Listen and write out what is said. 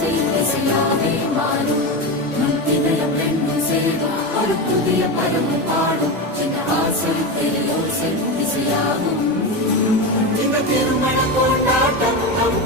ஓசை இசையாவே மாறும். நம் இதயம் ரெண்டும் சேரும் ஒரு புதிய பதமும் பாடும். இந்த ஆசை ஓசை இசையாகும். இந்த திருமண கொண்டாட்டம் நம்